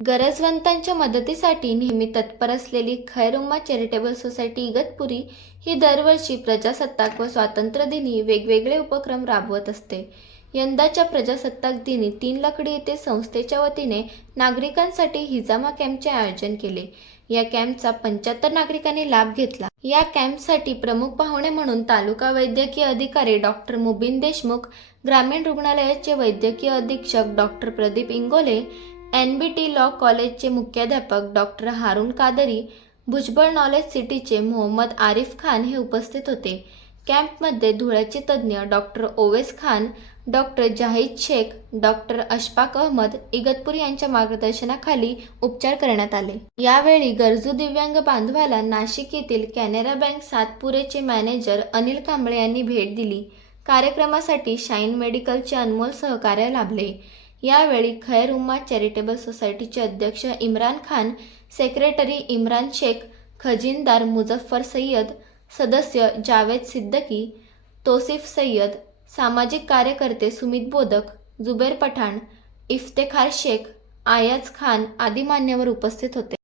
गरजवंतांच्या मदतीसाठी नेहमी तत्पर असलेली खैरुम्मा चॅरिटेबल सोसायटी इगतपुरी ही दरवर्षी प्रजासत्ताक व स्वातंत्र्यदिनी वेगवेगळे उपक्रम राबवत असते. यंदाच्या प्रजासत्ताक दिनी तीन लकडी येथे संस्थेच्या वतीने नागरिकांसाठी हिजामा कॅम्पचे आयोजन केले. या कॅम्पचा पंच्याहत्तर नागरिकांनी लाभ घेतला. या कॅम्पसाठी प्रमुख पाहुणे म्हणून तालुका वैद्यकीय अधिकारी डॉक्टर मुबीन देशमुख ग्रामीण रुग्णालयाचे वैद्यकीय अधीक्षक doctor Pradeep Ingole N B T law कॉलेजचे मुख्याध्यापक डॉक्टर हारून कादरी भुजबळ नॉलेज सिटीचे मोहम्मद आरिफ खान हे उपस्थित होते. कॅम्पमध्ये धुळ्याचे तज्ज्ञ doctor Owais Khan doctor Zahid Shaikh doctor Ashfaq Ahmed Igatpur यांच्या मार्गदर्शनाखाली उपचार करण्यात आले. यावेळी गरजू दिव्यांग बांधवाला नाशिक येथील कॅनरा बँक सातपुरेचे मॅनेजर अनिल कांबळे यांनी भेट दिली. कार्यक्रमासाठी शाईन मेडिकलचे अनमोल सहकार्य लाभले. यावेळी खैर उम्मा चॅरिटेबल सोसायटीचे अध्यक्ष इम्रान खान सेक्रेटरी इम्रान शेख खजिनदार मुझफ्फर सय्यद सदस्य जावेद सिद्दकी तोसिफ सय्यद सामाजिक कार्यकर्ते सुमित बोदक जुबेर पठाण इफ्तेखार शेख आयाज खान आदी मान्यवर उपस्थित होते.